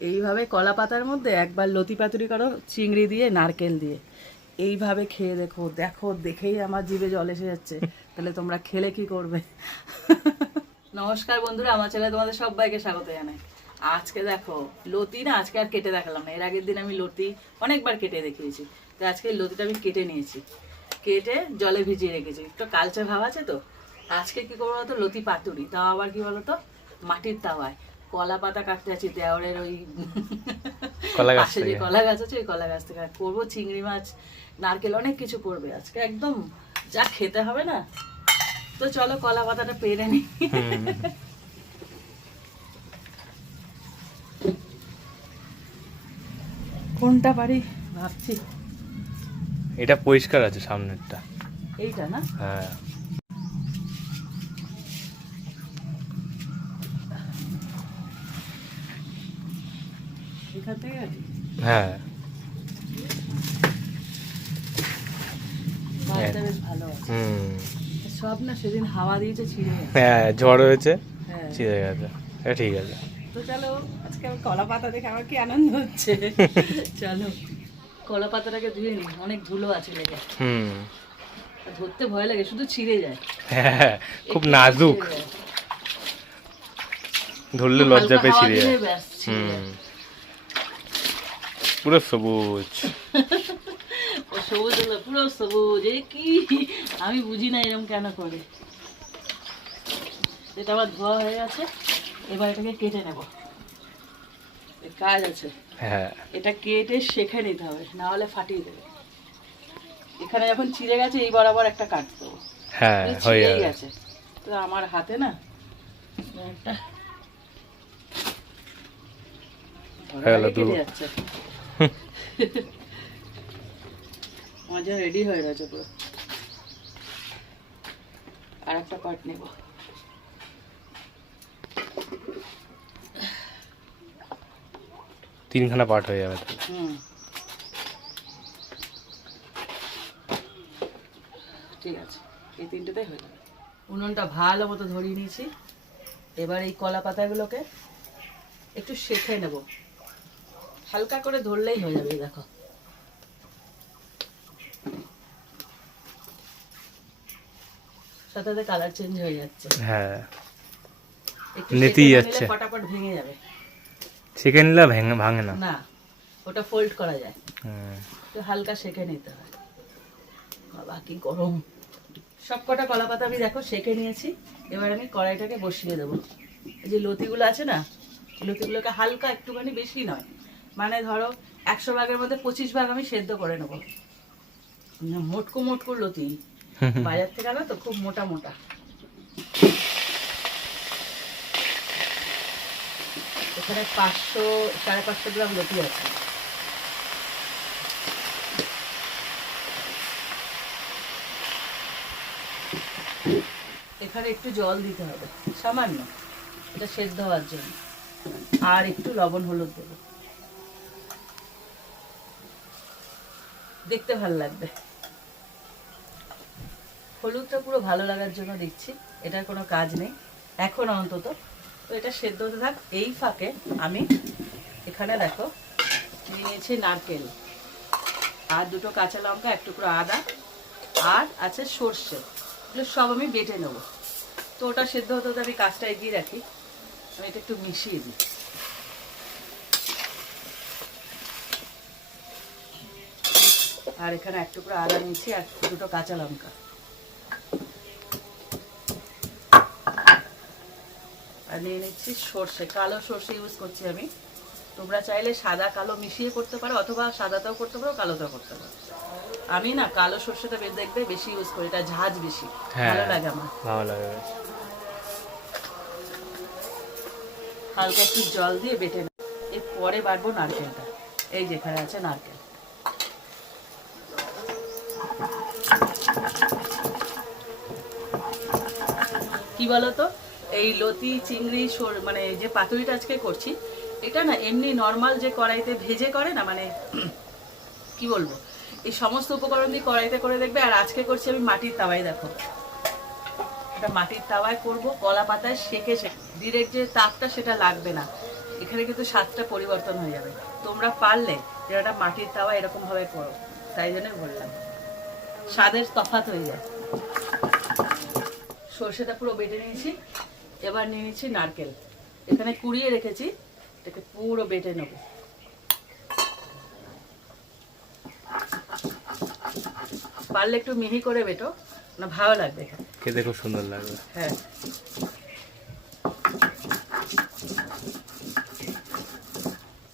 এইভাবে কলা পাতার মধ্যে একবার লতি পাতুরি করো, চিংড়ি দিয়ে, নারকেল দিয়ে। এইভাবে খেয়ে দেখো দেখো, দেখেই আমার জিভে জল এসে যাচ্ছে। তাহলে তোমরা খেলে কি করবে? নমস্কার বন্ধুরা, আমার ছেলে তোমাদের সবাইকে স্বাগত জানাই। আজকে দেখো, লতি না আজকে আর কেটে দেখালাম না। এর আগের দিন আমি লতি অনেকবার কেটে দেখিয়েছি। তো আজকে লতিটা আমি কেটে নিয়েছি। কেটে জলে ভিজিয়ে রেখেছি। একটু কালচে ভাব আছে তো? আজকে কি করব বলতো? লতি পাতুরি। তাও আবার কি বলতো? মাটির তাওয়ায়। কলা পাতা কাটতে আছি দেওয়ারের ওই কলা গাছ যে কলা গাছ আছে ওই কলা গাছ থেকে। করব চিংড়ি মাছ নারকেল অনেক কিছু করবে আজকে। একদম যা খেতে হবে না। তো চলো কলা পাতাটা পেরে নি। কোনটা পারি ভাবছি। এটা পরিষ্কার আছে সামনেরটা। এইটা না? হ্যাঁ এখান থেকে কাটি? হ্যাঁ। ভালো হুম। সব না সেদিন হাওয়া দিয়েছে ছিঁড়ে হ্যাঁ ঝড় হয়েছে হ্যাঁ। ছিঁড়ে গেছে। ঠিক আছে। তো চলো আজকে আমার কলা পাতা দেখে আমার কি আনন্দ হচ্ছে? চলো কলা পাতাটাকে ধুয়ে নি অনেক ধুলো আছে লেগে। হুম। ধরতে ভয় লাগে শুধু ছিঁড়ে যায়। হ্যাঁ খুব নাজুক। ধরলে লজ্জা পেয়ে ছিঁড়ে যায়। হুম। যায়। পুরো সবুজ ও সবুজ হলো পুরো সবুজ এ কি? আমি বুঝি না এরকম কেন করে। এটা আমার ধোয়া হয়ে গেছে এবার এটাকে কেটে নেব। কাজ আছে। হ্যাঁ। এটা কেটে শেখে নিতে হবে না হলে ফাটিয়ে দেবে। এখানে যখন চিড়ে গেছে এই বরাবর একটা কাট দেবো। হ্যাঁ এই হয়ে গেছে। তো আমার হাতে না একটা হয়ে যা রেডি হয়ে গেছে পুরো। আর একটা পার্ট নেব। তিনখানা পার্ট হয়ে যাবে হুম। ঠিক আছে এই তিনটেতেই হয়ে যাবে। উনুনটা ভালো মতো ধরিয়ে নিয়েছি। এবার এই কলা পাতাগুলোকে একটু শেখে নেব। হালকা করে ধরলেই হয়ে যাবে দেখো। সাথে কালার চেঞ্জ হয়ে যাচ্ছে। হ্যাঁ। নেতিয়ে যাচ্ছে। ফটাফট ভেঙে যাবে। শিখে নিলে ভেঙে ভাঙে না। না ওটা ফোল্ড করা যায়। হুম। একটু হালকা সেঁকে নিতে হয়। বাবা কি গরম। সব কটা কলা পাতা আমি দেখো সেঁকে নিয়েছি। এবার আমি কড়াইটাকে বসিয়ে দেবো। এই যে লতিগুলো আছে না লতিগুলোকে হালকা একটুখানি বেশি নয়। মানে ধরো একশো ভাগের মধ্যে পঁচিশ ভাগ আমি সেদ্ধ করে নেব। মোটকু মোটকু লতি। বাজার থেকে আনো তো খুব মোটা মোটা। এখানে পাঁচশো সাড়ে পাঁচশো গ্রাম লতি আছে। এখানে একটু জল দিতে হবে সামান্য। এটা সেদ্ধ হওয়ার জন্য। আর একটু লবণ হলুদ দেবো। দেখতে ভালো লাগবে। হলুদটা পুরো ভালো লাগার জন্য দিচ্ছি, এটার কোনো কাজ নেই, এখন অন্তত। তো এটা সেদ্ধ হতে থাক, এই ফাঁকে আমি এখানে দেখো নিয়েছি নারকেল। আর দুটো কাঁচা লঙ্কা, এক টুকরো আদা, আর আছে সর্ষে। এগুলো সব আমি বেটে নেব। তো ওটা সেদ্ধ হতে হতে আমি কাজটা এগিয়ে রাখি। আমি এটা একটু মিশিয়ে দিই। আর এখানে এক টুকরো আদা নিয়েছি আর দুটো কাঁচা লঙ্কা। আর নিয়ে নিচ্ছি সর্ষে কালো সর্ষে ইউজ করছি আমি। তোমরা চাইলে সাদা কালো মিশিয়ে করতে পারো অথবা সাদাটাও করতে পারো কালোটাও করতে পারো। আমি না কালো সর্ষেটা দেখবে বেশি ইউজ করি এটা ঝাঁজ বেশি। হ্যাঁ। ভালো লাগে আমার। ভালো লাগে হালকা একটু জল দিয়ে বেটে নেব এর পরে বাটবো নারকেলটা। এই যেখানে আছে নারকেল। কি বলতো? এই লতি, চিংড়ি, সর- মানে যে পাতুরিটা আজকে করছি, এটা না এমনি নর্মাল যে কড়াইতে ভেজে করে না মানে কি বলব? এই সমস্ত উপকরণ দিয়ে কড়াইতে করে দেখবে, আর আজকে করছি আমি মাটির তাওয়ায়, দেখো। এটা মাটির তাওয়ায় করব, কলা পাতায় সেকে সেকে। ডিরেক্ট যে তাপটা সেটা লাগবে না। এখানে কিন্তু স্বাদটা পরিবর্তন হয়ে যাবে। তোমরা পারলে যেটা মাটির তাওয়া এরকম ভাবে করো। তাই জন্যই বললাম। স্বাদের তফাৎ হয়ে যায়। সর্ষেটা পুরো বেটে নিয়েছি। এবার নিয়ে নিচ্ছি নারকেল। এখানে কুড়িয়ে রেখেছি এটাকে পুরো বেটে নেব। পারলে একটু মিহি করে বেটো না ভালো লাগবে খেতে খুব সুন্দর লাগবে। হ্যাঁ।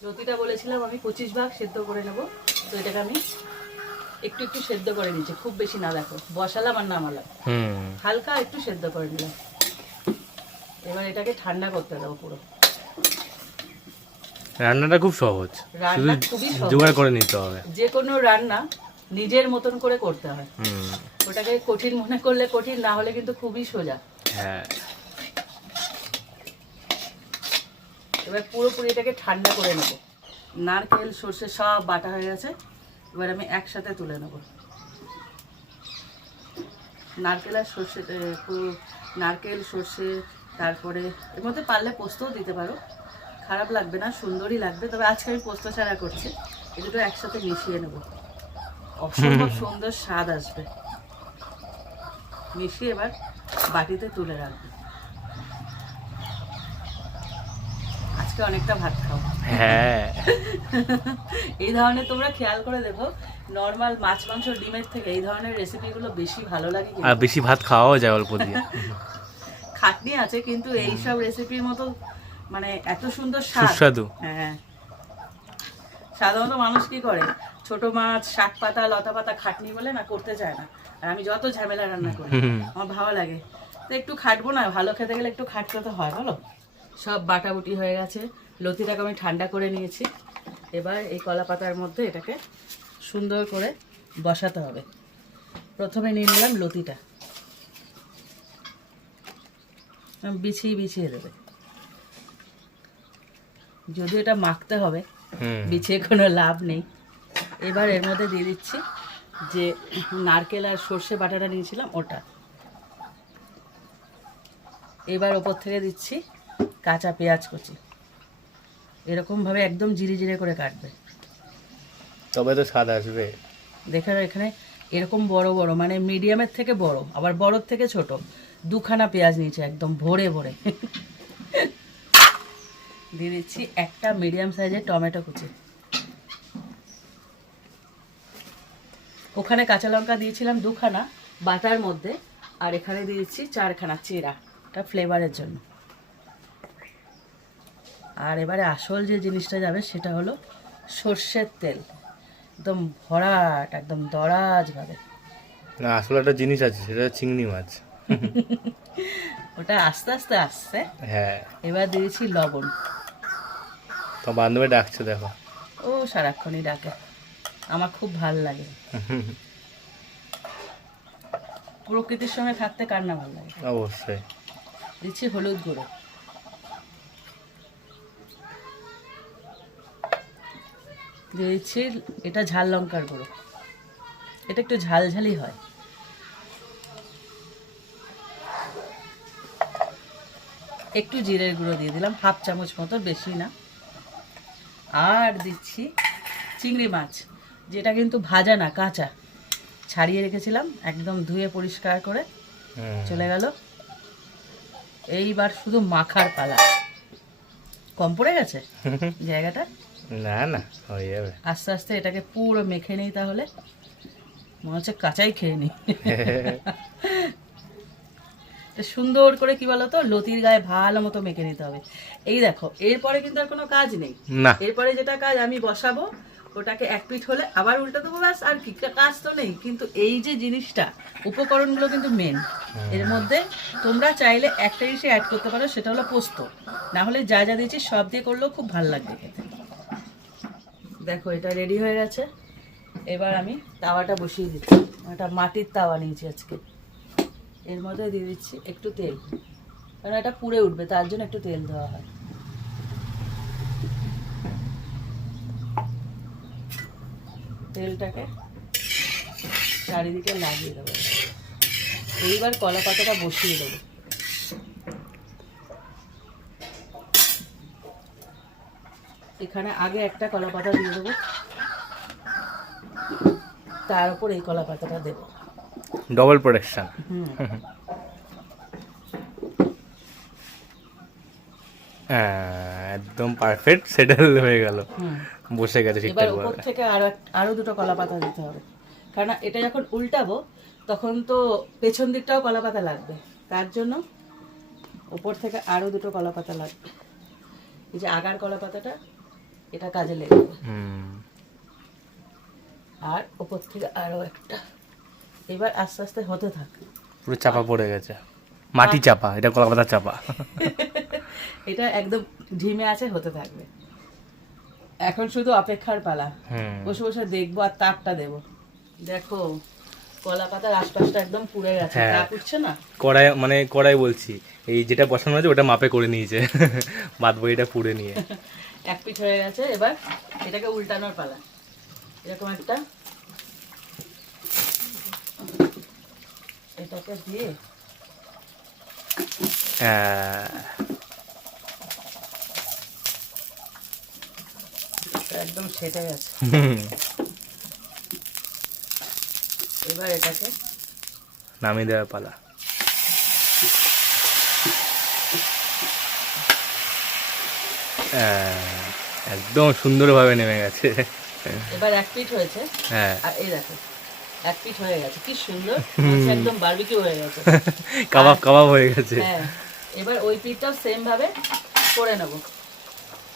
রুটিটা বলেছিলাম আমি পঁচিশ ভাগ সেদ্ধ করে নেব তো এটাকে আমি একটু একটু সেদ্ধ করে নিচ্ছি খুব বেশি না দেখো বসালাম আর নামালাম হালকা একটু সেদ্ধ করে নিলাম। এবার এটাকে ঠান্ডা করতে দেবো পুরো। রান্নাটা খুব সহজ। রান্না খুবই জোগাড় করে নিতে হবে। যে কোনো রান্না নিজের মতন করে করতে হয়। হুম। ওটাকে কঠিন মনে করলে কঠিন না হলে কিন্তু খুবই সোজা। হ্যাঁ। এবার পুরোপুরি এটাকে ঠান্ডা করে নেব। নারকেল সর্ষে সব বাটা হয়ে গেছে। এবার আমি একসাথে তুলে নেব। নারকেল আর সর্ষে নারকেল সর্ষে তারপরে এর মধ্যে পারলে পোস্তও দিতে পারো। খারাপ লাগবে না সুন্দরই লাগবে তবে আজকে আমি পোস্ত ছাড়া করছি। এই দুটো একসাথে মিশিয়ে নেব। অসম্ভব সুন্দর স্বাদ আসবে। মিশিয়ে এবার বাটিতে তুলে রাখবে। আজকে অনেকটা ভাত খাও হ্যাঁ। এই ধরনের তোমরা খেয়াল করে দেখো নর্মাল মাছ মাংস ডিমের থেকে এই ধরনের রেসিপিগুলো বেশি ভালো লাগে আর বেশি ভাত খাওয়াও যায় অল্প দিয়ে। খাটনি আছে কিন্তু এই সব রেসিপির মতো মানে এত সুন্দর স্বাদ। সুস্বাদু। হ্যাঁ সাধারণত মানুষ কি করে ছোট মাছ শাক পাতা লতা পাতা খাটনি বলে না করতে চায় না। আর আমি যত ঝামেলা রান্না করি। আমার ভালো লাগে। তো একটু খাটবো না ভালো খেতে গেলে একটু খাটতে তো হয় বলো? সব বাটাবুটি হয়ে গেছে। লতিটাকে আমি ঠান্ডা করে নিয়েছি। এবার এই কলা পাতার মধ্যে এটাকে সুন্দর করে বসাতে হবে। প্রথমে নিয়ে নিলাম লতিটা। বিছিয়ে বিছিয়ে দেবে। যদিও এটা মাখতে হবে বিছিয়ে কোনো লাভ নেই। এবার এর মধ্যে দিয়ে দিচ্ছি যে নারকেল আর সর্ষে বাটাটা নিয়েছিলাম ওটা। এবার ওপর থেকে দিচ্ছি কাঁচা পেঁয়াজ কুচি। এরকমভাবে একদম জিরে জিরে করে কাটবে। তবে তো স্বাদ আসবে। দেখে এখানে এরকম বড় বড় মানে মিডিয়ামের থেকে বড় আবার বড়র থেকে ছোট দুখানা পেঁয়াজ নিয়েছে একদম ভরে ভরে। দিয়ে দিচ্ছি একটা মিডিয়াম সাইজের টমেটো কুচি। ওখানে কাঁচা লঙ্কা দিয়েছিলাম দুখানা বাটার মধ্যে আর এখানে দিয়েছি চারখানা চিরা। এটা ফ্লেভারের জন্য। আর এবারে আসল যে জিনিসটা যাবে সেটা হলো সর্ষের তেল। একদম ভরাট একদম দরাজভাবে না আসলে একটা জিনিস আছে সেটা চিংড়ি মাছ। ওটা আস্তে আস্তে আসছে। হ্যাঁ। এবার দিয়েছি লবণ। তো বান্ধবী ডাকছে দেখো। ও সারাক্ষণই ডাকে। আমার খুব ভালো লাগে। প্রকৃতির সঙ্গে থাকতে কার না ভালো লাগে? অবশ্যই। দিচ্ছি হলুদ গুঁড়ো। দিয়ে দিচ্ছি এটা ঝাল লঙ্কার গুঁড়ো। এটা একটু ঝালঝালি হয়। একটু জিরের গুঁড়ো দিয়ে দিলাম হাফ চামচ মতো বেশি না। আর দিচ্ছি চিংড়ি মাছ যেটা কিন্তু ভাজা না কাঁচা। ছাড়িয়ে রেখেছিলাম একদম ধুয়ে পরিষ্কার করে চলে গেল। এইবার শুধু মাখার পালা। কম পড়ে গেছে জায়গাটা? না না হয়ে যাবে। আস্তে আস্তে এটাকে পুরো মেখে নিই তাহলে। মনে হচ্ছে কাঁচাই খেয়ে তো সুন্দর করে কি বলতো লতির গায়ে ভালো মতো মেখে নিতে হবে। এই দেখো এরপরে কিন্তু আর কোনো কাজ নেই। না। এরপরে যেটা কাজ আমি বসাবো ওটাকে এক পিঠ হলে আবার উল্টে দেবো ব্যাস আর কি কাজ তো নেই। কিন্তু এই যে জিনিসটা উপকরণগুলো কিন্তু মেন এর মধ্যে তোমরা চাইলে একটা জিনিসই অ্যাড করতে পারো সেটা হলো পোস্ত। না হলে যা যা দিয়েছি সব দিয়ে করলেও খুব ভালো লাগবে খেতে। দেখো, এটা রেডি হয়ে গেছে। এবার আমি তাওয়াটা বসিয়ে দিচ্ছি। এটা মাটির তাওয়া নিয়েছি আজকে। এর মধ্যে দিয়ে দিচ্ছি একটু তেল। কারণ এটা পুড়ে উঠবে, তার জন্য একটু তেল দেওয়া হয়। তেলটাকে চারিদিকে লাগিয়ে দেবো। এইবার কলা পাতাটা বসিয়ে দেবো। এখানে আগে একটা কলা পাতা দিয়ে দেবো। তার উপর এই কলা পাতাটা দেবো ডবল হ্যাঁ, একদম পারফেক্ট সেটেল হয়ে গেল। বসে গেছে এবার উপর থেকে আরও আরও দুটো কলা পাতা দিতে হবে। কারণ এটা যখন উল্টাবো তখন তো পেছন দিকটাও কলা পাতা লাগবে। তার জন্য উপর থেকে আরও দুটো কলা পাতা লাগবে। এই যে আগার কলা পাতাটা এটা কাজে লেগে। আর উপর থেকে আরও একটা। এবার আস্তে আস্তে হতে থাক। পুরো চাপা পড়ে গেছে। মাটি চাপা এটা কলকাতা চাপা। এটা একদম ঢিমে আছে হতে থাকবে। এখন শুধু অপেক্ষার পালা। হুম। বসে বসে দেখব আর তাপটা দেবো। দেখো কলা পাতার আশপাশটা একদম পুড়ে গেছে। হ্যাঁ। তাপ উঠছে না? কড়াই মানে কড়াই বলছি। এই যেটা বসানো আছে ওটা মাপে করে নিয়েছে। বাদ বইটা পুড়ে নিয়ে। এক পিঠ হয়ে গেছে এবার এটাকে উল্টানোর পালা। এরকম একটা। এটাকে দিয়ে হ্যাঁ, একদম সেটে গেছে। এবার এটাকে নামিয়ে দেওয়ার পালা। একদম সুন্দরভাবে নেমে গেছে। এবার এক পিঠ হয়েছে। হ্যাঁ। আর এই দেখো এক পিঠ হয়ে গেছে। কি সুন্দর। হচ্ছে একদম বারবিকিউ হয়ে গেছে। কাবাব কাবাব হয়ে গেছে। হ্যাঁ এবার ওই পিঠটাও সেম ভাবে করে নেব।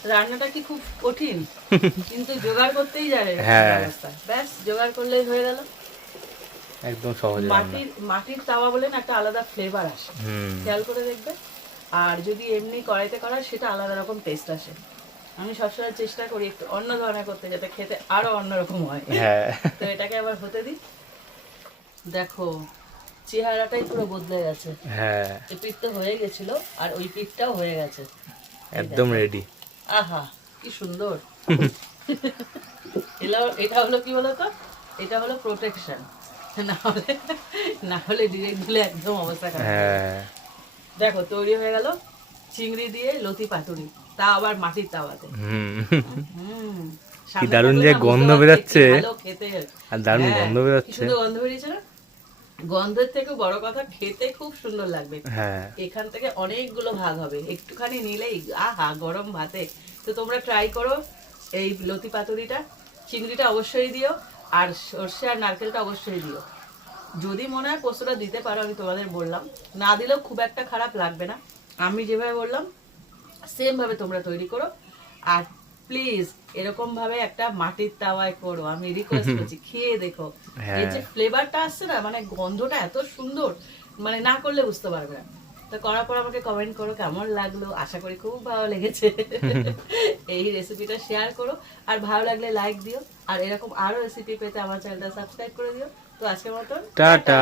রান্নাটা কি খুব কঠিন কিন্তু জোগাড় করতেই জানে হ্যাঁ। ব্যাস জোগাড় করলেই হয়ে গেল। একদম সহজে মাটির মাটির তাওয়া বলে না একটা আলাদা ফ্লেভার আসে। হুম। খেয়াল করে দেখবে। আর যদি এমনি কড়াইতে করা সেটা আলাদা রকম টেস্ট আসে। আমি সবসময় চেষ্টা করি একটু অন্য ধরনের করতে যাতে খেতে আরও অন্যরকম হয়। হ্যাঁ। তো এটাকে আবার হতে দিই। দেখো চেহারাটাই পুরো বদলে গেছে। হ্যাঁ। এই পিঠ তো হয়ে গেছিল আর ওই পিঠটাও হয়ে গেছে। একদম রেডি আহা কি সুন্দর। এলো এটা হলো কি বলতো? এটা হলো প্রোটেকশন না হলে না হলে ডিরেক্ট দিলে একদম অবস্থা খারাপ হ্যাঁ। দেখো তৈরি হয়ে গেল চিংড়ি দিয়ে লতি পাতুরি। তা আবার মাটির তাওয়াতে। হুম। কি দারুণ যে গন্ধ বেরোচ্ছে। আর দারুণ হ্যাঁ, গন্ধ বেরোচ্ছে। গন্ধ বেরিয়েছে না? গন্ধের থেকে বড় কথা খেতে খুব সুন্দর লাগবে। হ্যাঁ। এখান থেকে অনেকগুলো ভাগ হবে। একটুখানি নিলেই আহা গরম ভাতে। তো তোমরা ট্রাই করো এই লতি পাতুরিটা। চিংড়িটা অবশ্যই দিও আর সর্ষে আর নারকেলটা অবশ্যই দিও। যদি মনে হয় পোস্তটা দিতে পারো আমি তোমাদের বললাম। না দিলেও খুব একটা খারাপ লাগবে না। আমি যেভাবে বললাম সেম ভাবে তোমরা তৈরি করো। আর প্লিজ এরকম ভাবে একটা মাটির তাওয়ায় করো। আমি রিকোয়েস্ট করছি খেয়ে দেখো। হ্যাঁ। এই যে ফ্লেভারটা আসছে না মানে গন্ধটা এত সুন্দর মানে না করলে বুঝতে পারবে না। তো করার পর আমাকে কমেন্ট করো কেমন লাগল? আশা করি খুব ভালো লেগেছে। এই রেসিপিটা শেয়ার করো। আর ভালো লাগলে লাইক দিও। আর এরকম আরও রেসিপি পেতে আমার চ্যানেলটা সাবস্ক্রাইব করে দিও। তো আজকের মতন টাটা। টাটা